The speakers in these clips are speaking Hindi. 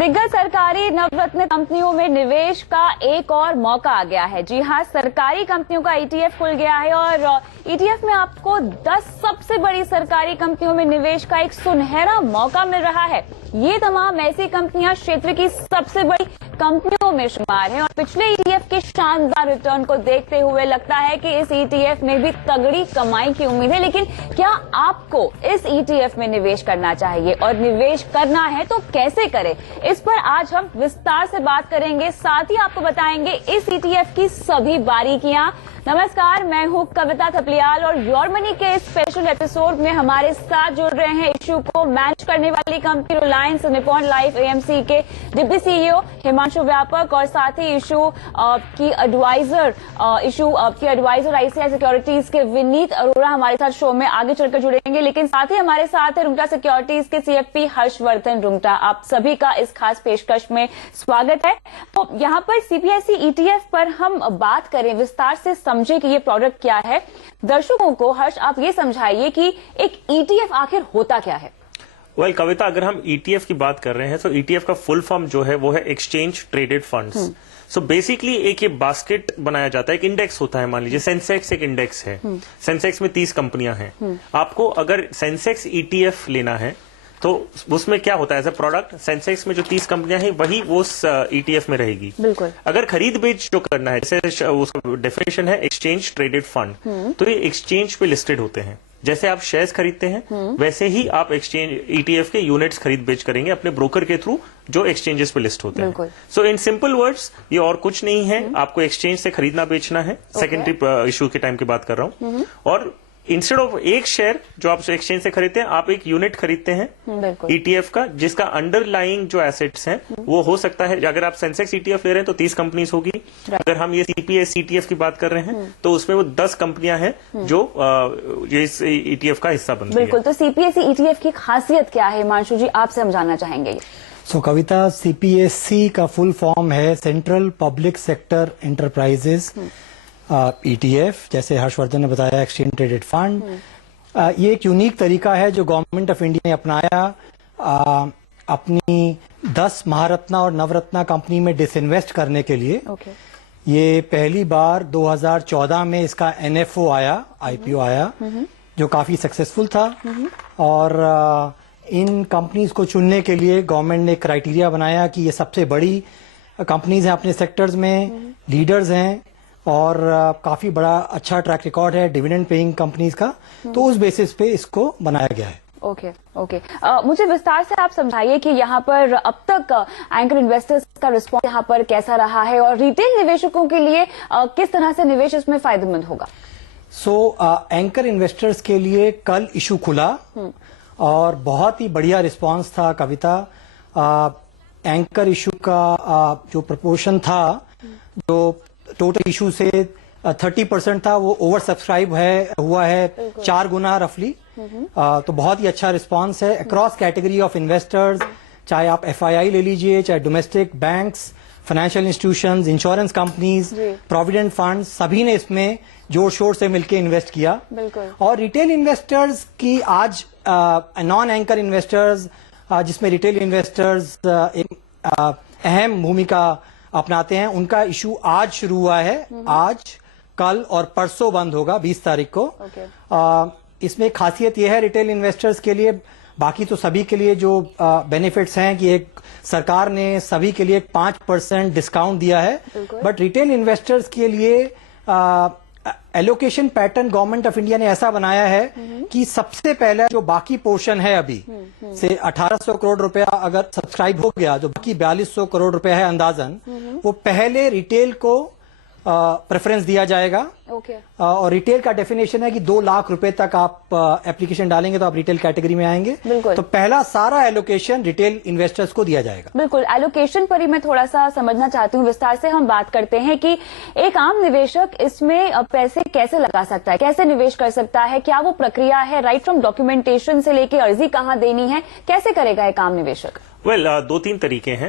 दिग्गज सरकारी नवरत्न कंपनियों में निवेश का एक और मौका आ गया है। जी हां, सरकारी कंपनियों का ईटीएफ खुल गया है और ईटीएफ में आपको 10 सबसे बड़ी सरकारी कंपनियों में निवेश का एक सुनहरा मौका मिल रहा है। ये तमाम ऐसी कंपनियां क्षेत्र की सबसे बड़ी कंपनियों में शुमार हैं और पिछले ईटीएफ के शानदार रिटर्न को देखते हुए लगता है कि इस ईटीएफ में भी तगड़ी कमाई की उम्मीद है। लेकिन क्या आपको इस ईटीएफ में निवेश करना चाहिए और निवेश करना है तो कैसे करें, इस पर आज हम विस्तार से बात करेंगे। साथ ही आपको बताएंगे इस ईटीएफ की सभी बारीकियां। नमस्कार, मैं हूं कविता थपलियाल और योर मनी के स्पेशल एपिसोड में हमारे साथ जुड़ रहे हैं इशू को मैनेज करने वाली company Reliance Nippon life AMC के डिप्टी सीईओ हिमांशु व्यापक और साथ ही इशू की एडवाइजर आईसीआई सिक्योरिटीज के विनीत अरोड़ा हमारे साथ शो में आगे चलकर जुड़ेंगे। लेकिन साथ ही हमारे साथ है रुंगटा सिक्योरिटीज के सीएफपी हर्षवर्धन रुंगटा। आप सभी का इस खास पेशकश में स्वागत है। तो यहाँ पर सीपीएसई ईटीएफ पर हम बात करें, विस्तार से समझे कि ये प्रोडक्ट क्या है। दर्शकों को हर्ष आप ये समझाइए कि एक ईटीएफ आखिर होता क्या है। कविता, अगर हम ईटीएफ की बात कर रहे हैं तो ईटीएफ का फुल फॉर्म जो है वो है exchange traded funds. So basically एक ये बास्केट बनाया जाता है, एक इंडेक्स होता है। मान लीजिए सेंसेक्स एक इंडेक्स है, सेंसेक्स में 30 कंपनियां हैं। आपको अगर सेंसेक्स ईटीएफ लेना है तो उसमें क्या होता है, एज ए प्रोडक्ट सेंसेक्स में जो 30 कंपनियां हैं वही वो ईटीएफ में रहेगी। बिल्कुल। अगर खरीद बेच जो करना है, जैसे उसका डेफिनेशन है एक्सचेंज ट्रेडेड फंड, तो ये एक्सचेंज पे लिस्टेड होते हैं। जैसे आप शेयर्स खरीदते हैं वैसे ही आप एक्सचेंज ईटीएफ के यूनिट्स खरीद बेच करेंगे अपने ब्रोकर के थ्रू जो एक्सचेंजेस पे लिस्ट होते हैं। सो इन सिंपल वर्ड्स ये और कुछ नहीं है, आपको एक्सचेंज से खरीदना बेचना है। सेकेंडरी इशू के टाइम की बात कर रहा हूं। और इंस्टेड ऑफ एक शेयर जो आप एक्सचेंज से खरीदते हैं, आप एक यूनिट खरीदते हैं ईटीएफ का, जिसका अंडरलाइंग जो एसेट्स हैं वो हो सकता है। अगर आप सेंसेक्स ईटीएफ ले रहे हैं तो 30 कंपनीज होगी। अगर हम ये सीपीएस ईटीएफ की बात कर रहे हैं तो उसमें वो 10 कंपनियां हैं जो इस ईटीएफ का हिस्सा बनती है। बिल्कुल। तो सीपीएसई ईटीएफ की खासियत क्या है, हिमांशु जी आपसे हम जानना चाहेंगे। कविता, सीपीएससी का फुल फॉर्म है central public sector enterprises ETF, जैसे हर्षवर्धन ने बताया एक्सचेंज ट्रेडेड फंड। ये एक यूनिक तरीका है जो गवर्नमेंट ऑफ इंडिया ने अपनाया अपनी 10 महारत्ना और नवरत्ना कंपनी में डिसइन्वेस्ट करने के लिए। ये पहली बार 2014 में इसका एनएफओ आया, आईपीओ आया, जो काफी सक्सेसफुल था। और इन कंपनीज को चुनने के लिए गवर्नमेंट ने क्राइटेरिया बनाया कि ये सबसे बड़ी कंपनीज हैं अपने सेक्टर्स में, लीडर्स हैं और काफी बड़ा अच्छा ट्रैक रिकॉर्ड है डिविडेंड पेइंग कंपनीज का। तो उस बेसिस पे इसको बनाया गया है। ओके। मुझे विस्तार से आप समझाइए कि यहाँ पर अब तक एंकर इन्वेस्टर्स का रिस्पॉन्स यहाँ पर कैसा रहा है और रिटेल निवेशकों के लिए किस तरह से निवेश इसमें फायदेमंद होगा। एंकर इन्वेस्टर्स के लिए कल इशू खुला और बहुत ही बढ़िया रिस्पॉन्स था। कविता, एंकर इशू का जो प्रपोर्शन था, जो टोटल इशू से 30% था, वो ओवर सब्सक्राइब हुआ है 4 गुना रफली। तो बहुत ही अच्छा रिस्पांस है अक्रॉस कैटेगरी ऑफ इन्वेस्टर्स, चाहे आप एफआईआई ले लीजिए, चाहे domestic banks, financial institutions, insurance companies, provident fund, सभी ने इसमें जोर शोर से मिलकर इन्वेस्ट किया। और रिटेल इन्वेस्टर्स की आज नॉन एंकर इन्वेस्टर्स, जिसमें रिटेल इन्वेस्टर्स एक अहम भूमिका अपनाते हैं, उनका इशू आज शुरू हुआ है। आज, कल और परसों बंद होगा 20 तारीख को। इसमें खासियत यह है रिटेल इन्वेस्टर्स के लिए, बाकी तो सभी के लिए जो बेनिफिट्स हैं कि एक सरकार ने सभी के लिए 5% डिस्काउंट दिया है, बट रिटेल इन्वेस्टर्स के लिए allocation pattern government of India ने ऐसा बनाया है कि सबसे पहले जो बाकी पोर्शन है अभी से 1800 करोड़ रुपया अगर सब्सक्राइब हो गया, जो बाकी 4200 करोड़ रुपया है अंदाजन, वो पहले रिटेल को प्रेफरेंस दिया जाएगा। और रिटेल का डेफिनेशन है कि 2 लाख रुपए तक आप एप्लीकेशन डालेंगे तो आप रिटेल कैटेगरी में आएंगे। तो पहला सारा एलोकेशन रिटेल इन्वेस्टर्स को दिया जाएगा। बिल्कुल। एलोकेशन पर ही मैं थोड़ा सा समझना चाहती हूँ, विस्तार से हम बात करते हैं कि एक आम निवेशक इसमें पैसे कैसे लगा सकता है, कैसे निवेश कर सकता है, क्या वो प्रक्रिया है, राइट फ्रॉम डॉक्यूमेंटेशन से लेके अर्जी कहाँ देनी है, कैसे करेगा एक आम निवेशक। वेल दो तीन तरीके हैं।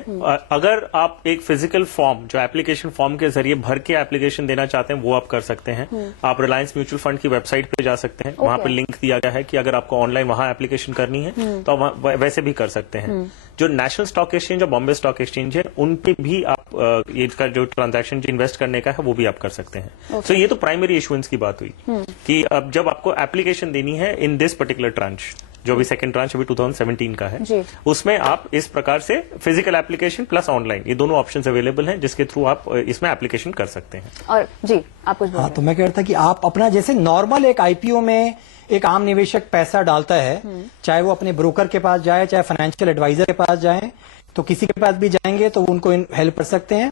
अगर आप एक फिजिकल फॉर्म जो एप्लीकेशन फॉर्म के जरिए भर के एप्लीकेशन देना चाहते हैं वो आप कर सकते हैं। आप रिलायंस म्यूचुअल फंड की वेबसाइट पे जा सकते हैं, वहां पे लिंक दिया गया है कि अगर आपको ऑनलाइन वहां एप्लीकेशन करनी है तो आप वैसे भी कर सकते हैं। जो नेशनल स्टॉक एक्सचेंज और बॉम्बे स्टॉक एक्सचेंज है उन पे भी आप ये इसका जो ट्रांजैक्शन जो इन्वेस्ट करने का है वो भी आप कर सकते हैं। तो ये तो प्राइमरी इशुएंस की बात हुई कि अब जब आपको एप्लीकेशन देनी है इन दिस पर्टिकुलर ट्रांच, जो भी सेकंड ट्रांच अभी 2017 का है, उसमें आप इस प्रकार से फिजिकल एप्लीकेशन प्लस ऑनलाइन ये दोनों ऑप्शंस अवेलेबल हैं जिसके थ्रू आप इसमें एप्लीकेशन कर सकते हैं। और जी आप कुछ हाँ, तो मैं कह रहा था कि आप अपना जैसे नॉर्मल एक आईपीओ में एक आम निवेशक पैसा डालता है, चाहे वो अपने ब्रोकर के पास जाए चाहे फाइनेंशियल एडवाइजर के पास जाए, तो किसी के पास भी जाएंगे तो उनको हेल्प कर सकते हैं।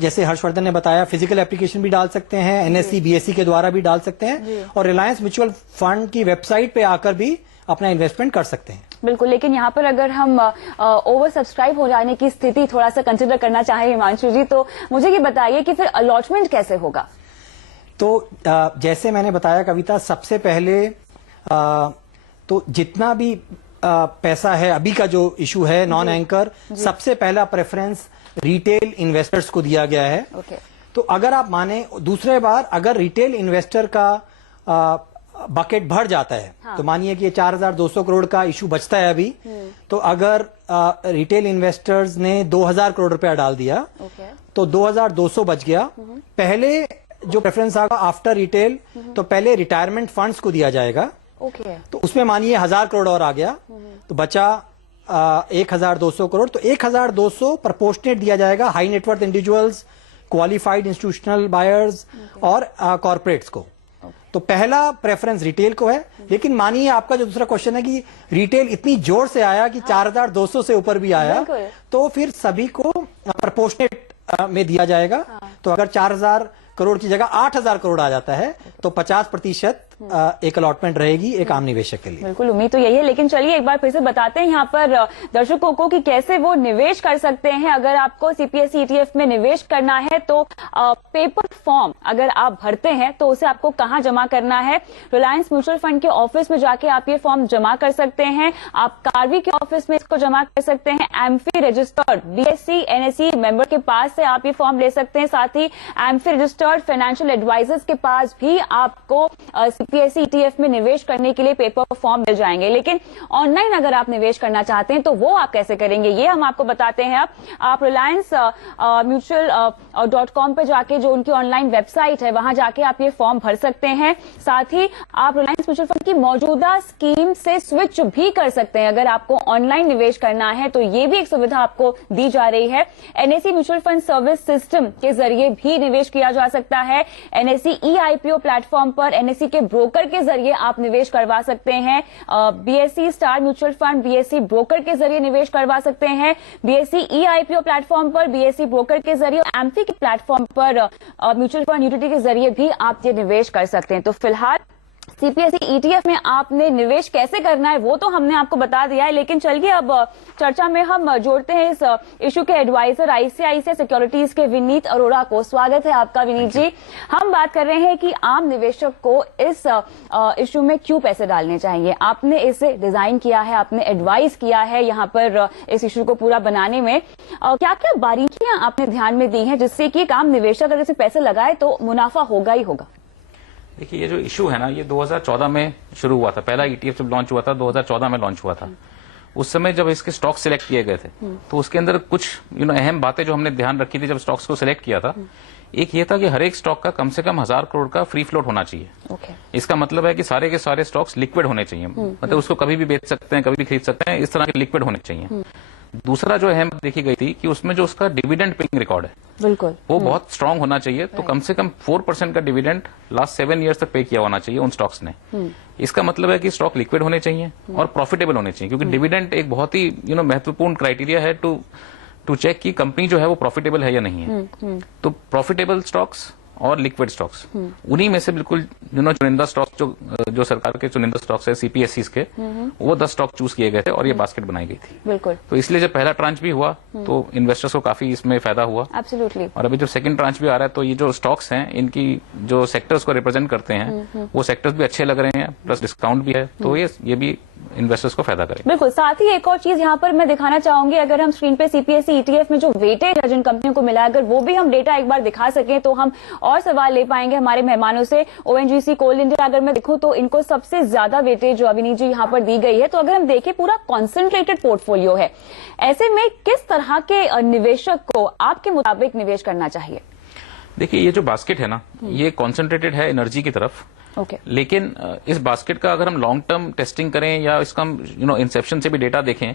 जैसे हर्षवर्धन ने बताया फिजिकल एप्लीकेशन भी डाल सकते हैं, एनएससी बीएससी के द्वारा भी डाल सकते हैं, और रिलायंस म्यूचुअल फंड की वेबसाइट पे आकर भी अपना इन्वेस्टमेंट कर सकते हैं। बिल्कुल, लेकिन यहाँ पर अगर हम ओवर सब्सक्राइब हो जाने की स्थिति थोड़ा सा कंसिडर करना चाहें हिमांशु जी, तो मुझे ये बताइए कि फिर अलॉटमेंट कैसे होगा? तो जैसे मैंने बताया कविता, सबसे पहले तो जितना भी पैसा है, अभी का जो इशू है नॉन एंकर, सबसे पहला प्रेफरेंस रिटेल इन्वेस्टर्स को दिया गया है। तो अगर आप माने दूसरे बार अगर रिटेल इन्वेस्टर का बकेट भर जाता है, तो मानिए कि ये 4,200 करोड़ का इशू बचता है अभी, तो अगर रिटेल इन्वेस्टर्स ने 2,000 करोड़ रुपया डाल दिया तो 2,200 बच गया। पहले जो प्रेफरेंस आएगा आफ्टर रिटेल, तो पहले रिटायरमेंट फंड्स को दिया जाएगा। तो उसमें मानिए 1,000 करोड़ और आ गया, तो बचा 1,200 करोड़। तो 1,200 प्रपोर्शनेट दिया जाएगा high net worth individuals, qualified institutional buyers और कॉर्पोरेट्स को। तो पहला प्रेफरेंस रिटेल को है। लेकिन मानिए आपका जो दूसरा क्वेश्चन है कि रिटेल इतनी जोर से आया कि 4,200 से ऊपर भी आया, तो फिर सभी को प्रपोर्शनेट में दिया जाएगा। तो अगर 4,000 करोड़ की जगह 8,000 करोड़ आ जाता है तो 50% एक अलॉटमेंट रहेगी एक आम निवेशक के लिए। बिल्कुल, उम्मीद तो यही है। लेकिन चलिए एक बार फिर से बताते हैं यहाँ पर दर्शकों को कि कैसे वो निवेश कर सकते हैं। अगर आपको सीपीएसई ईटीएफ में निवेश करना है तो पेपर फॉर्म अगर आप भरते हैं तो उसे आपको कहाँ जमा करना है? रिलायंस म्यूचुअल फंड के ऑफिस में जाके आप ये फॉर्म जमा कर सकते हैं। आप कार्वी के ऑफिस में इसको जमा कर सकते हैं। AMFI registered BSc NSC member के पास से आप ये फॉर्म ले सकते हैं। साथ ही एमफी रजिस्टर्ड फाइनेंशियल एडवाइजर्स के पास भी आपको सीपीएसई ईटीएफ में निवेश करने के लिए पेपर फॉर्म मिल जाएंगे। लेकिन ऑनलाइन अगर आप निवेश करना चाहते हैं तो वो आप कैसे करेंगे, ये हम आपको बताते हैं। आप रिलायंस म्यूचुअल.com पे जाके, जो उनकी ऑनलाइन वेबसाइट है, वहां जाके आप ये फॉर्म भर सकते हैं। साथ ही आप रिलायंस म्यूचुअल फंड की मौजूदा स्कीम से स्विच भी कर सकते हैं। अगर आपको ऑनलाइन निवेश करना है तो ये भी एक सुविधा आपको दी जा रही है। NSC mutual fund service system के जरिए भी निवेश किया जा सकता है। एनएससी ई-आईपीओ प्लेटफॉर्म पर एनएससी के ब्रोकर के जरिए आप निवेश करवा सकते हैं। BSc star mutual fund BSc broker के जरिए निवेश करवा सकते हैं। बीएससी ई-आईपीओ प्लेटफॉर्म पर बीएससी ब्रोकर के जरिए, एमफी के प्लेटफॉर्म पर म्यूचुअल फंड यूटिलिटी के जरिए भी आप ये निवेश कर सकते हैं। तो फिलहाल सीपीएसई ईटीएफ में आपने निवेश कैसे करना है वो तो हमने आपको बता दिया है। लेकिन चलिए अब चर्चा में हम जोड़ते हैं इस इशू के एडवाइजर आईसीआईसीआई सिक्योरिटीज के विनीत अरोड़ा को। स्वागत है आपका विनीत जी। हम बात कर रहे हैं कि आम निवेशक को इस इशू में क्यों पैसे डालने चाहिए। आपने इसे डिजाइन किया है, आपने एडवाइस किया है यहाँ पर इस इशू को पूरा बनाने में। क्या क्या बारीकियां आपने ध्यान में दी हैं जिससे कि एक आम निवेशक अगर इसे पैसे लगाए तो मुनाफा होगा ही होगा? देखिए, ये जो इशू है ना, ये 2014 में शुरू हुआ था। पहला ईटीएफ जब लॉन्च हुआ था 2014 में लॉन्च हुआ था। उस समय जब इसके स्टॉक सिलेक्ट किए गए थे तो उसके अंदर कुछ अहम बातें जो हमने ध्यान रखी थी जब स्टॉक्स को सिलेक्ट किया था। एक ये था कि हर एक स्टॉक का कम से कम 1,000 करोड़ का फ्री फ्लोट होना चाहिए। इसका मतलब है कि सारे के सारे स्टॉक्स लिक्विड होने चाहिए, मतलब उसको कभी भी बेच सकते हैं, कभी भी खरीद सकते हैं, इस तरह के लिक्विड होने चाहिए। दूसरा जो अहम देखी गई थी कि उसमें जो उसका डिविडेंड पेइंग रिकॉर्ड है बिल्कुल वो बहुत स्ट्रांग होना चाहिए। तो कम से कम 4% का डिविडेंड लास्ट 7 ईयर्स तक पे किया होना चाहिए उन स्टॉक्स ने। इसका मतलब है कि स्टॉक लिक्विड होने चाहिए और प्रॉफिटेबल होने चाहिए, क्योंकि डिविडेंड एक बहुत ही महत्वपूर्ण क्राइटेरिया है टू चेक कि कंपनी जो है वो प्रॉफिटेबल है या नहीं है। तो प्रॉफिटेबल स्टॉक्स और लिक्विड स्टॉक्स, उन्हीं में से बिल्कुल चुनिंदा स्टॉक्स जो सरकार के चुनिंदा स्टॉक्स है सीपीएससी के, वो 10 स्टॉक चूज किए गए थे और ये बास्केट बनाई गई थी। बिल्कुल। तो इसलिए जब पहला ट्रांच भी हुआ तो इन्वेस्टर्स को काफी इसमें फायदा हुआ। एब्सोल्युटली। और अभी जो सेकंड ट्रांच भी आ रहा है तो ये जो स्टॉक्स हैं इनकी जो सेक्टर्स को रिप्रेजेंट करते हैं वो सेक्टर्स भी अच्छे लग रहे हैं, प्लस डिस्काउंट भी है। तो ये भी इन्वेस्टर्स को फायदा करेगा। बिल्कुल। साथ ही एक और चीज यहाँ पर मैं दिखाना चाहूंगी, अगर हम स्क्रीन पे सीपीएसई ईटीएफ में जो वेटेज है जिन कंपनियों को मिला है, अगर वो भी हम डेटा एक बार दिखा सकें तो हम और सवाल ले पाएंगे हमारे मेहमानों से। ओएनजीसी, कोल इंडिया, अगर मैं देखूं तो इनको सबसे ज्यादा वेटेज जो अविनीत जी यहाँ पर दी गई है। तो अगर हम देखें पूरा कॉन्सेंट्रेटेड पोर्टफोलियो है, ऐसे में किस तरह के निवेशक को आपके मुताबिक निवेश करना चाहिए? देखिए, ये जो बास्केट है ना, ये कॉन्सेंट्रेटेड है एनर्जी की तरफ। ओके। लेकिन इस बास्केट का अगर हम लॉन्ग टर्म टेस्टिंग करें या इसका हम इंसेप्शन से भी डेटा देखें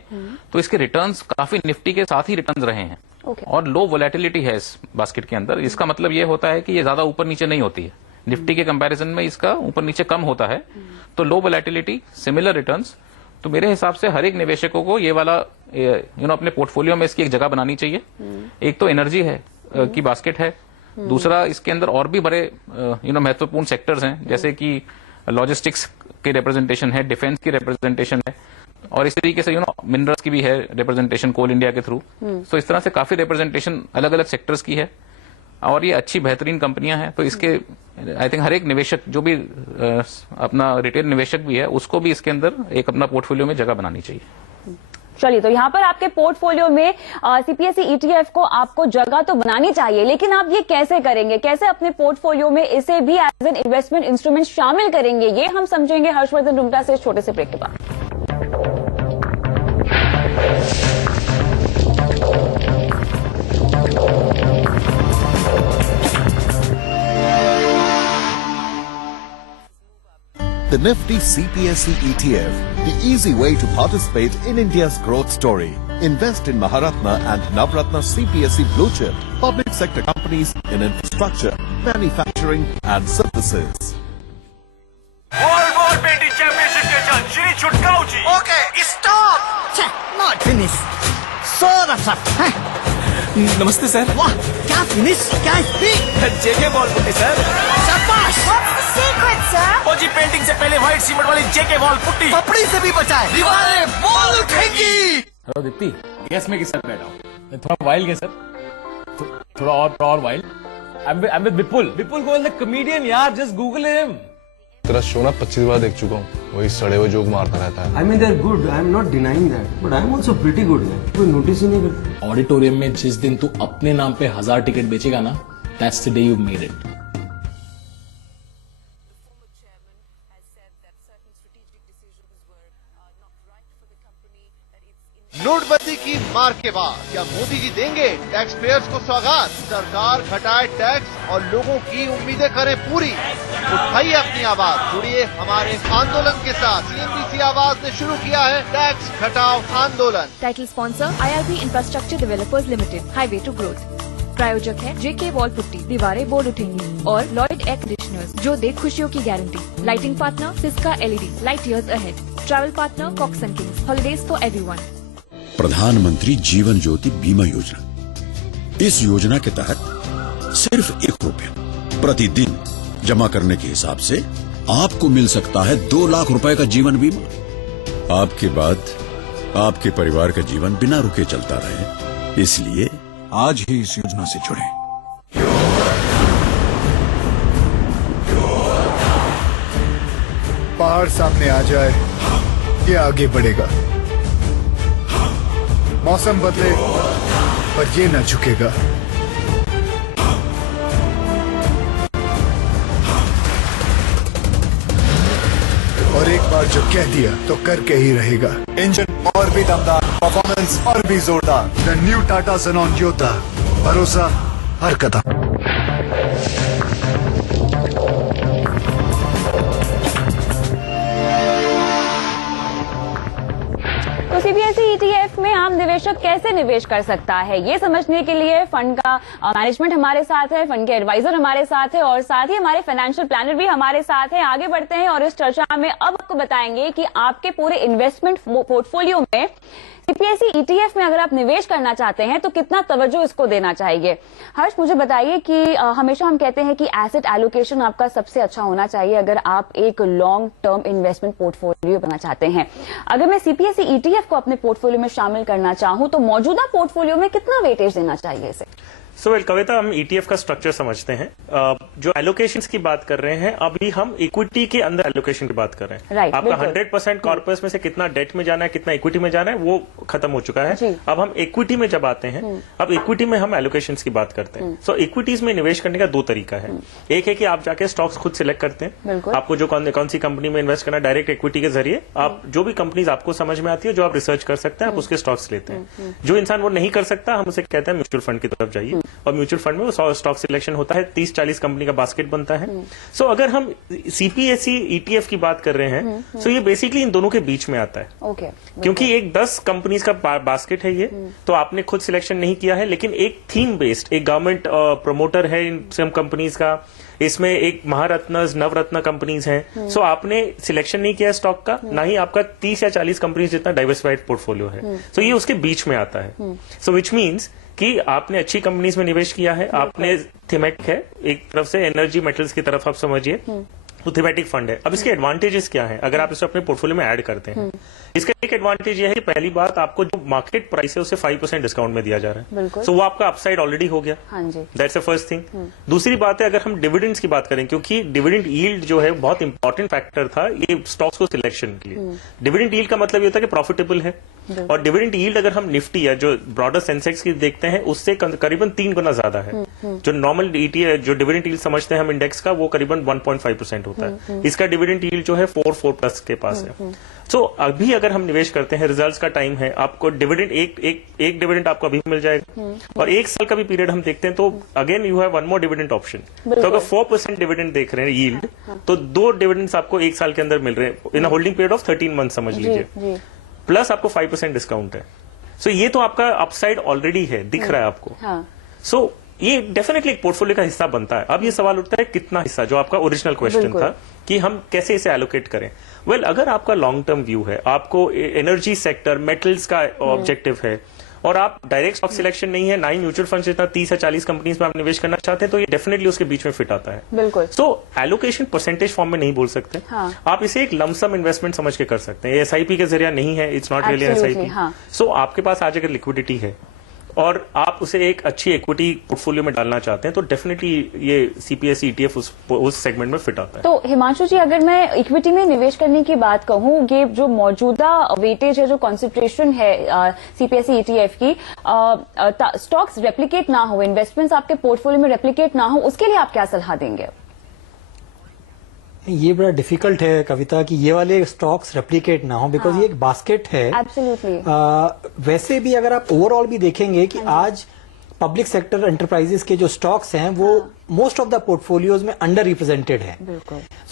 तो इसके रिटर्न्स काफी निफ्टी के साथ ही रिटर्न्स रहे हैं। और लो वोलेटिलिटी है इस बास्केट के अंदर। इसका मतलब ये होता है कि ये ज्यादा ऊपर नीचे नहीं होती है, निफ्टी के कंपैरिजन में इसका ऊपर नीचे कम होता है। तो लो वोलेटिलिटी, सिमिलर रिटर्न्स। तो मेरे हिसाब से हर एक निवेशकों को ये वाला अपने पोर्टफोलियो में इसकी एक जगह बनानी चाहिए। एक तो एनर्जी है की बास्केट है, दूसरा इसके अंदर और भी बड़े महत्वपूर्ण सेक्टर्स हैं, जैसे कि लॉजिस्टिक्स के रिप्रेजेंटेशन है, डिफेंस की रिप्रेजेंटेशन है, और इस तरीके से मिनरल्स की भी है रिप्रेजेंटेशन कोल इंडिया के थ्रू। तो इस तरह से काफी रिप्रेजेंटेशन अलग अलग सेक्टर्स की है और ये अच्छी बेहतरीन कंपनियां हैं। तो इसके आई थिंक हर एक निवेशक जो भी अपना रिटेल निवेशक भी है उसको भी इसके अंदर एक अपना पोर्टफोलियो में जगह बनानी चाहिए। चलिए, तो यहाँ पर आपके पोर्टफोलियो में सीपीएसई ईटीएफ को आपको जगह तो बनानी चाहिए, लेकिन आप ये कैसे करेंगे, कैसे अपने पोर्टफोलियो में इसे भी एज एन इन्वेस्टमेंट इंस्ट्रूमेंट शामिल करेंगे, ये हम समझेंगे हर्षवर्धन रुंगटा से इस छोटे से ब्रेक के बाद। The Nifty CPSE ETF, the easy way to participate in India's growth story. Invest in Maharatna and Navratna CPSE Blue Chip, public sector companies in infrastructure, manufacturing and services. World Painting Championship के जज श्री छुटकाऊ जी। Okay, stop! Cheh, not finish. So that's up. नमस्ते सर। वाह, क्या फिनिश, क्या स्पीड! जेके बॉल पुट्टी सर। शाबाश! What's the secret sir? OG painting से पहले व्हाइट सीमेंट वाली जेके बॉल पुट्टी। पपड़ी से भी बचाए। दीवारें बॉल उठेंगी। हेलो दीप्ति, गैस में किस साथ बैठा हूँ? थोड़ा वाइल्ड गैस सर, थोड़ा और wild. I'm with Vipul. Vipul Goyal the comedian यार, जस्ट गूगल हिम। तेरा शो ना 25 बार देख चुका हूँ, वही सड़े हुए जोक मारता रहता है। I mean they're good, I am not denying that, but I am also pretty good man. कोई नोटिस ही नहीं करता। ऑडिटोरियम में जिस दिन तू अपने नाम पे 1000 टिकट बेचेगा ना, that's the day you made it. नोटबंदी की मार के बाद क्या मोदी जी देंगे टैक्स पेयर्स को सौगात? सरकार घटाए टैक्स और लोगों की उम्मीदें करे पूरी। उठाइए अपनी आवाज, जुड़िए हमारे आंदोलन के साथ। सीएनबीसी आवाज ने शुरू किया है टैक्स घटाओ आंदोलन। Title sponsor IRB infrastructure developers limited, highway to growth. प्रायोजक है जेके वॉल पुट्टी, दीवारें बोल उठेंगी, और लॉयड एयर कंडीशनर्स जो दे खुशियों की guarantee. Lighting partner Syska LED, light years ahead. Travel partner Cox and Kings, holidays for everyone. प्रधानमंत्री जीवन ज्योति बीमा योजना। इस योजना के तहत सिर्फ ₹1 प्रतिदिन जमा करने के हिसाब से आपको मिल सकता है 2 लाख रुपए का जीवन बीमा। आपके बाद आपके परिवार का जीवन बिना रुके चलता रहे, इसलिए आज ही इस योजना से जुड़ें। पहाड़ सामने आ जाए, ये आगे बढ़ेगा। मौसम बदले पर ये न झुकेगा। और एक बार जो कह दिया तो करके ही रहेगा। इंजन और भी दमदार, परफॉर्मेंस और भी जोरदार। द न्यू टाटा ज़ेनॉन योद्धा, भरोसा हर कदम। तो सीपीएसई ईटीएफ में आम निवेशक कैसे निवेश कर सकता है, ये समझने के लिए फंड का मैनेजमेंट हमारे साथ है, फंड के एडवाइजर हमारे साथ है और साथ ही हमारे फाइनेंशियल प्लानर भी हमारे साथ है। आगे बढ़ते हैं और इस चर्चा में अब आपको बताएंगे कि आपके पूरे इन्वेस्टमेंट पोर्टफोलियो में सीपीएसई ईटीएफ में अगर आप निवेश करना चाहते हैं तो कितना तवज्जो इसको देना चाहिए। हर्ष, मुझे बताइए कि हमेशा हम कहते हैं कि एसेट एलोकेशन आपका सबसे अच्छा होना चाहिए अगर आप एक लॉन्ग टर्म इन्वेस्टमेंट पोर्टफोलियो बनाना चाहते हैं। अगर मैं सीपीएसई ईटीएफ को अपने पोर्टफोलियो में शामिल करना चाहूं तो मौजूदा पोर्टफोलियो में कितना वेटेज देना चाहिए इसे? सो कविता, हम ईटीएफ का स्ट्रक्चर समझते हैं। जो एलोकेशंस की बात कर रहे हैं, अभी हम इक्विटी के अंदर एलोकेशन की बात कर रहे हैं। Right, आपका बिल्कुल। 100% कॉर्पस में से कितना डेट में जाना है, कितना इक्विटी में जाना है, वो खत्म हो चुका है। अब हम इक्विटी में जब आते हैं, अब इक्विटी में हम एलोकेशंस की बात करते हैं। सो इक्विटीज में निवेश करने का दो तरीका है। एक है कि आप जाके स्टॉक्स खुद सिलेक्ट करते हैं, आपको जो कौन सी कंपनी में इन्वेस्ट करना, डायरेक्ट इक्विटी के जरिए आप जो भी कंपनीज आपको समझ में आती है, जो आप रिसर्च कर सकते हैं, आप उसके स्टॉक्स लेते हैं। जो इंसान वो नहीं कर सकता, हम उसे कहते हैं म्यूचुअल फंड की तरफ जाइए, और म्यूचुअल फंड में स्टॉक सिलेक्शन होता है, 30-40 कंपनी का बास्केट बनता है। सो अगर हम सीपीएसई ईटीएफ की बात कर रहे हैं, सो ये बेसिकली इन दोनों के बीच में आता है। क्योंकि एक 10 कंपनीज का बास्केट है ये, तो आपने खुद सिलेक्शन नहीं किया है, लेकिन एक थीम बेस्ड, एक गवर्नमेंट प्रमोटर है इन सम कंपनीज का, इसमें एक महारत्न नवरत्न कंपनीज हैं। सो आपने सिलेक्शन नहीं किया स्टॉक का, ना ही आपका 30 या 40 कंपनीज जितना डाइवर्सिफाइड पोर्टफोलियो है। सो ये उसके बीच में आता है। सो विच मीन्स कि आपने अच्छी कंपनीज में निवेश किया है, आपने थीमेटिक है, एक तरफ से एनर्जी मेटल्स की तरफ आप समझिए, तो थीमेटिक फंड है। अब इसके एडवांटेजेस क्या है अगर आप इसे अपने पोर्टफोलियो में ऐड करते हैं? इसका एक एडवांटेज ये है कि पहली बात, आपको जो मार्केट प्राइस है उसे 5% डिस्काउंट में दिया जा रहा है। सो वो आपका अपसाइड ऑलरेडी हो गया। That's the first thing. दूसरी बात है, अगर हम डिविडेंड्स की बात करें, क्योंकि डिविडेंड यील्ड जो है बहुत इंपॉर्टेंट फैक्टर था ये स्टॉक्स को सिलेक्शन के लिए। डिविडेंड यील्ड का मतलब ये होता है कि प्रॉफिटेबल है, और डिविडेंड यील्ड अगर हम निफ्टी या जो ब्रॉडर सेंसेक्स की देखते हैं, उससे करीबन 3 गुना ज्यादा है। जो नॉर्मल ईटीएफ जो डिविडेंड यील्ड समझते हैं हम इंडेक्स का, वो करीबन 1.5% होता है। इसका डिविडेंड यील्ड जो है 4+ के पास है। सो अभी अगर हम निवेश करते हैं, रिजल्ट्स का टाइम है, आपको डिविडेंड एक डिविडेंड आपको अभी मिल जाएगा, और 1 साल का भी पीरियड हम देखते हैं, तो again you have one more dividend option. तो अगर 4% डिविडेंड देख रहे हैं यील्ड, तो 2 डिविडेंड्स आपको 1 साल के अंदर मिल रहे हैं in holding period of 13 month समझ लीजिए, प्लस आपको 5% डिस्काउंट है। सो ये तो आपका अपसाइड ऑलरेडी है, दिख रहा है आपको। सो ये डेफिनेटली एक पोर्टफोलियो का हिस्सा बनता है। अब ये सवाल उठता है कितना हिस्सा, जो आपका ओरिजिनल क्वेश्चन था कि हम कैसे इसे एलोकेट करें। वेल, अगर आपका लॉन्ग टर्म व्यू है, आपको एनर्जी सेक्टर, मेटल्स का ऑब्जेक्टिव है, और आप डायरेक्ट स्टॉक सिलेक्शन नहीं है, ना ही म्यूचुअल फंड जितना 30 या 40 कंपनीज में आप निवेश करना चाहते हैं, तो ये डेफिनेटली उसके बीच में फिट आता है। बिल्कुल। सो एलोकेशन परसेंटेज फॉर्म में नहीं बोल सकते। आप इसे एक लमसम इन्वेस्टमेंट समझ के कर सकते हैं। एसआईपी के जरिए नहीं है, इट्स नॉट रियली एसआईपी। सो आपके पास आज अगर लिक्विडिटी है और आप उसे एक अच्छी इक्विटी पोर्टफोलियो में डालना चाहते हैं, तो डेफिनेटली ये सीपीएसई ईटीएफ उस सेगमेंट में फिट आता है। तो हिमांशु जी, अगर मैं इक्विटी में निवेश करने की बात कहूं, ये जो मौजूदा वेटेज है, जो कॉन्सेंट्रेशन है सीपीएसई ईटीएफ की, स्टॉक्स रेप्लिकेट ना हो, इन्वेस्टमेंट्स आपके पोर्टफोलियो में रेप्लिकेट ना हो, उसके लिए आप क्या सलाह देंगे? ये बड़ा डिफिकल्ट है कविता कि ये वाले स्टॉक्स रेप्लिकेट ना हो, बिकॉज ये एक बास्केट है। एब्सोल्युटली। वैसे भी अगर आप ओवरऑल भी देखेंगे कि आज पब्लिक सेक्टर एंटरप्राइजेस के जो स्टॉक्स हैं, वो मोस्ट ऑफ द पोर्टफोलियोज में अंडर रिप्रेजेंटेड है।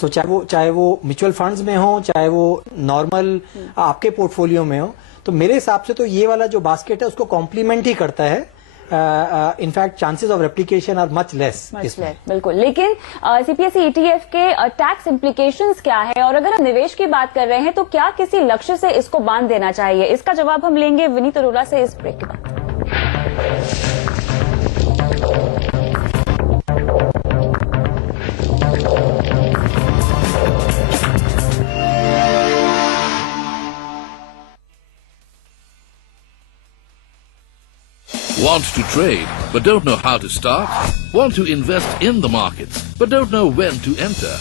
सो चाहे वो म्यूचुअल फंड्स में हो, चाहे वो नॉर्मल आपके पोर्टफोलियो में हो, तो मेरे हिसाब से तो ये वाला जो बास्केट है उसको कॉम्प्लीमेंट ही करता है। In fact chances of replication are much less. बिल्कुल। लेकिन सीपीएसई ईटीएफ के टैक्स इम्प्लीकेशंस क्या है, और अगर हम निवेश की बात कर रहे हैं, तो क्या किसी लक्ष्य से इसको बांध देना चाहिए? इसका जवाब हम लेंगे विनीत अरोड़ा से इस ब्रेक के बाद। Want to trade but don't know how to start? Want to invest in the markets but don't know when to enter?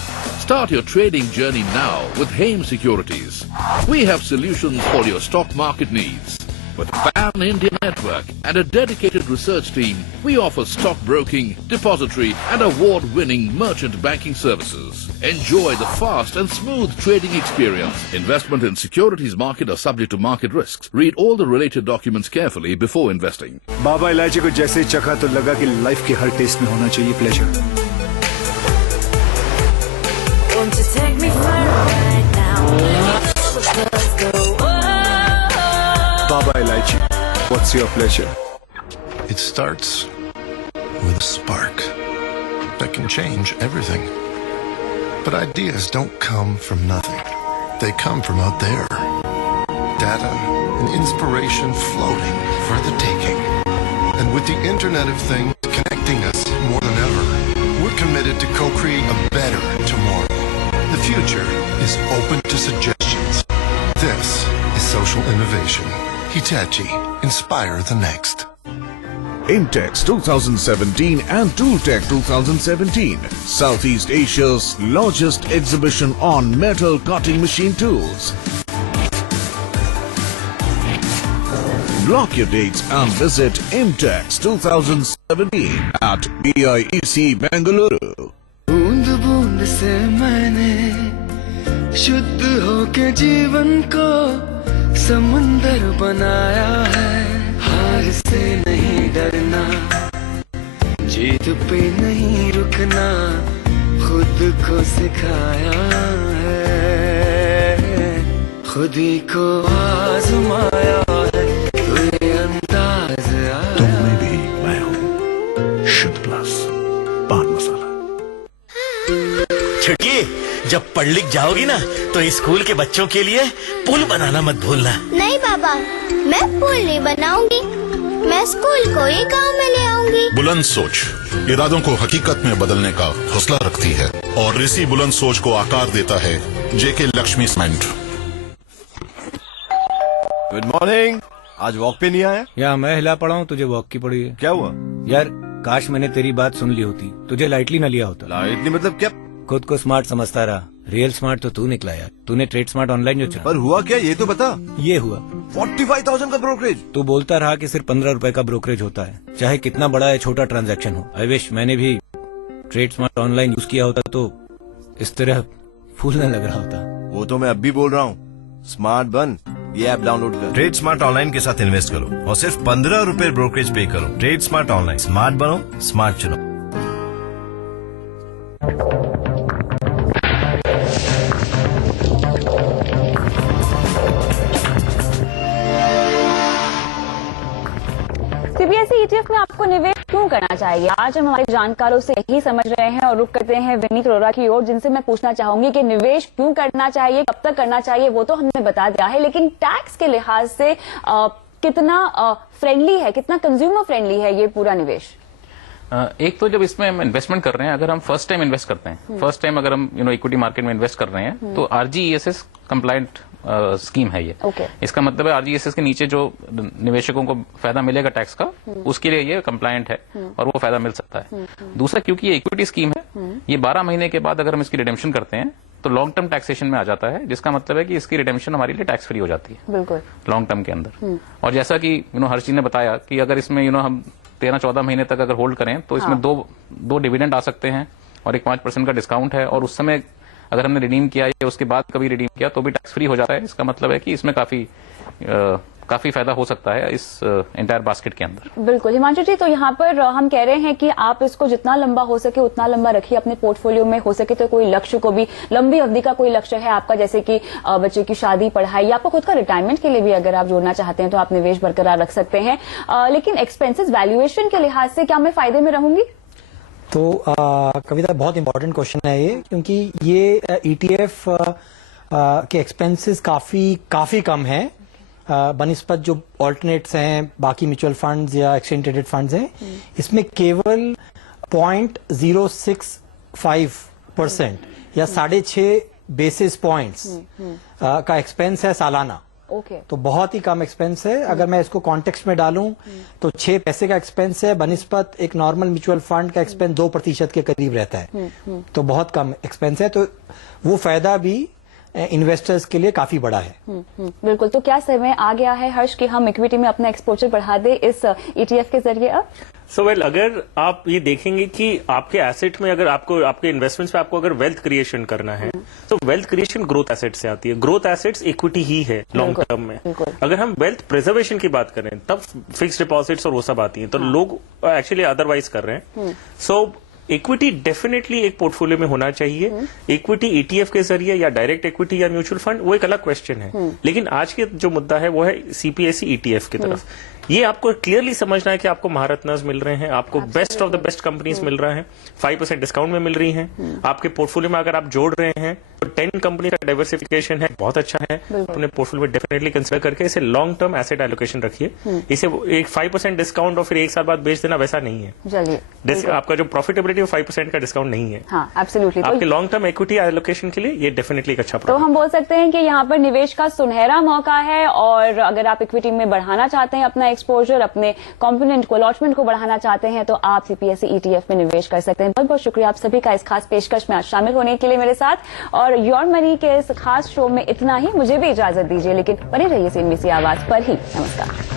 Start your trading journey now with Haim Securities. We have solutions for your stock market needs. With a pan-India network and a dedicated research team, we offer stockbroking, depository and award-winning merchant banking services. Enjoy the fast and smooth trading experience. Investment in securities market are subject to market risks. Read all the related documents carefully before investing. बाबा इलायची को जैसे ही चखा तो लगा कि लाइफ के हर टेस्ट में होना चाहिए pleasure. Won't you take me for a ride now? Baba Ilaichi, what's your pleasure? It starts with a spark that can change everything. But ideas don't come from nothing. They come from out there. Data and inspiration floating for the taking. And with the Internet of Things connecting us more than ever, we're committed to co-create a better tomorrow. The future is open to suggestions. This is social innovation. Hitachi, inspire the next. Intex 2017 and Tooltech 2017, Southeast Asia's largest exhibition on metal cutting machine tools. Block your dates and visit Intex 2017 at BIEC Bengaluru. बूंद बूंद से मैंने शुद्ध होके जीवन को समुंदर बनाया है। हार से नहीं डरना, जीत पे नहीं रुकना, खुद को सिखाया है, खुद ही को आजमाया है, कोई अंदाज आया। तुम में भी मैं हूँ, शुद्ध प्लस पान मसाला। छुटकी, जब पढ़ लिख जाओगी ना तो स्कूल के बच्चों के लिए पुल बनाना मत भूलना। नहीं पापा, मैं पुल नहीं बनाऊंगी, मैं स्कूल को ही गांव में ले आऊंगी। बुलंद सोच इरादों को हकीकत में बदलने का हौसला रखती है और इसी बुलंद सोच को आकार देता है जेके लक्ष्मी सीमेंट। Good morning. आज वॉक पे नहीं आया? या मैं हिला पड़ा हूँ, तुझे वॉक की पड़ी है। क्या हुआ यार? काश मैंने तेरी बात सुन ली होती, तुझे लाइटली न लिया होता। लाइटली मतलब क्या? खुद को स्मार्ट समझता रहा, रियल स्मार्ट तो तू निकला यार। तूने ट्रेड स्मार्ट ऑनलाइन जो चला। पर हुआ क्या ये तो बता। ये हुआ 45,000 का ब्रोकरेज। तू बोलता रहा कि सिर्फ 15 रुपए का ब्रोकरेज होता है, चाहे कितना बड़ा या छोटा ट्रांजैक्शन हो। आई विश मैंने भी ट्रेड स्मार्ट ऑनलाइन यूज किया होता तो इस तरह फूलने लग रहा होता। वो तो मैं अब भी बोल रहा हूँ, स्मार्ट बन, ये ऐप डाउनलोड कर। ट्रेड स्मार्ट ऑनलाइन के साथ इन्वेस्ट करो और सिर्फ 15 रुपए ब्रोकरेज पे करो। ट्रेड स्मार्ट ऑनलाइन, स्मार्ट बनो, स्मार्ट चुनो। सीबीएसई ईटीएफ में आपको निवेश क्यों करना चाहिए, आज हम हमारे जानकारों से यही समझ रहे हैं और रुक करते हैं विनीत अरोड़ा की ओर, जिनसे मैं पूछना चाहूंगी कि निवेश क्यों करना चाहिए, कब तक करना चाहिए, वो तो हमने बता दिया है, लेकिन टैक्स के लिहाज से कितना फ्रेंडली है, कितना कंज्यूमर फ्रेंडली है ये पूरा निवेश? एक तो जब इसमें हम इन्वेस्टमेंट कर रहे हैं, अगर हम फर्स्ट टाइम इन्वेस्ट करते हैं, फर्स्ट टाइम अगर हम इक्विटी मार्केट में इन्वेस्ट कर रहे हैं तो आरजीईएसएस कंप्लायंट स्कीम है ये। इसका मतलब है आरजीईएसएस के नीचे जो निवेशकों को फायदा मिलेगा टैक्स का, उसके लिए ये कंप्लायंट है और वो फायदा मिल सकता है। दूसरा, क्योंकि ये इक्विटी स्कीम है, ये 12 महीने के बाद अगर हम इसकी रिडेम्पशन करते हैं तो लॉन्ग टर्म टैक्सेशन में आ जाता है, जिसका मतलब है कि इसकी रिडेम्पशन हमारे लिए टैक्स फ्री हो जाती है बिल्कुल लॉन्ग टर्म के अंदर। और जैसा कि हर्ष जी ने बताया कि अगर इसमें हम 13-14 महीने तक अगर होल्ड करें तो इसमें दो डिविडेंड आ सकते हैं और एक 5% का डिस्काउंट है, और उस समय अगर हमने रिडीम किया या उसके बाद कभी रिडीम किया तो भी टैक्स फ्री हो जाता है। इसका मतलब है कि इसमें काफी फायदा हो सकता है इस एंटायर बास्केट के अंदर। बिल्कुल हिमांशु जी, तो यहाँ पर हम कह रहे हैं कि आप इसको जितना लंबा हो सके उतना लंबा रखिए अपने पोर्टफोलियो में, हो सके तो कोई लक्ष्य को भी, लंबी अवधि का कोई लक्ष्य है आपका, जैसे कि बच्चे की शादी, पढ़ाई या आपको खुद का रिटायरमेंट के लिए भी अगर आप जोड़ना चाहते हैं तो आप निवेश बरकरार रख सकते हैं। लेकिन एक्सपेंसेस वैल्यूएशन के लिहाज से क्या मैं फायदे में रहूंगी? तो कविता, बहुत इंपॉर्टेंट क्वेश्चन है ये, क्योंकि ये ईटीएफ के एक्सपेंसेस काफी कम है बनिस्पत जो ऑल्टरनेट्स हैं, बाकी म्यूचुअल फंड्स या एक्सचेंज ट्रेडेड फंड्स हैं। इसमें केवल 0.065% या 6.5 बेसिस पॉइंट्स का एक्सपेंस है सालाना। तो बहुत ही कम एक्सपेंस है। अगर मैं इसको कॉन्टेक्स्ट में डालूं तो 6 पैसे का एक्सपेंस है, बनिस्पत एक नॉर्मल म्यूचुअल फंड का एक्सपेंस 2% के करीब रहता है। तो बहुत कम एक्सपेंस है, तो वो फायदा भी इन्वेस्टर्स के लिए काफी बड़ा है। बिल्कुल। तो क्या समय आ गया है हर्ष कि हम इक्विटी में अपना एक्सपोजर बढ़ा दे इस ईटीएफ के जरिए अब? अगर आप ये देखेंगे कि आपके एसेट में अगर आपको आपके इन्वेस्टमेंट्स पे आपको अगर वेल्थ क्रिएशन करना है तो वेल्थ क्रिएशन ग्रोथ एसेट से आती है। ग्रोथ एसेट्स इक्विटी ही है लॉन्ग टर्म में। अगर हम वेल्थ प्रिजर्वेशन की बात करें तब फिक्स डिपॉजिट्स और वो सब आती है, तो लोग एक्चुअली अदरवाइज कर रहे हैं। इक्विटी डेफिनेटली एक पोर्टफोलियो में होना चाहिए। इक्विटी ईटीएफ के जरिए या डायरेक्ट इक्विटी या म्यूचुअल फंड, वो एक अलग क्वेश्चन है। लेकिन आज के जो मुद्दा है वो है सीपीएसई ईटीएफ की तरफ। ये आपको क्लियरली समझना है कि आपको महारत्नास मिल रहे हैं, आपको best of the best companies मिल रहा है, 5% डिस्काउंट में मिल रही हैं। आपके पोर्टफोलियो में अगर आप जोड़ रहे हैं तो 10 कंपनी का डाइवर्सिफिकेशन है, बहुत अच्छा है। अपने पोर्टफोलियो में डेफिनेटली कंसिडर करके इसे लॉन्ग टर्म एसेट एलोकेशन रखिए। इसे एक 5% डिस्काउंट और फिर एक साल बाद बेच देना वैसा नहीं है। जैसे आपका जो प्रॉफिटेबिलिटी डेफिनेटली 5% का डिस्काउंट नहीं है। हाँ, एब्सोल्युटली। आपके लॉन्ग टर्म इक्विटी एलोकेशन के लिए ये डेफिनेटली एक अच्छा तो प्रोडक्ट। हम बोल सकते हैं कि यहाँ पर निवेश का सुनहरा मौका है, और अगर आप इक्विटी में बढ़ाना चाहते हैं अपना एक्सपोजर, अपने कंपोनेंट को, अलॉटमेंट को बढ़ाना चाहते हैं, तो आप सीपीएसई ईटीएफ में निवेश कर सकते हैं। बहुत बहुत शुक्रिया आप सभी का इस खास पेशकश में आज शामिल होने के लिए मेरे साथ, और योर मनी के इस खास शो में इतना ही। मुझे भी इजाजत दीजिए, लेकिन बने रहिए CNBC आवाज पर ही। नमस्कार।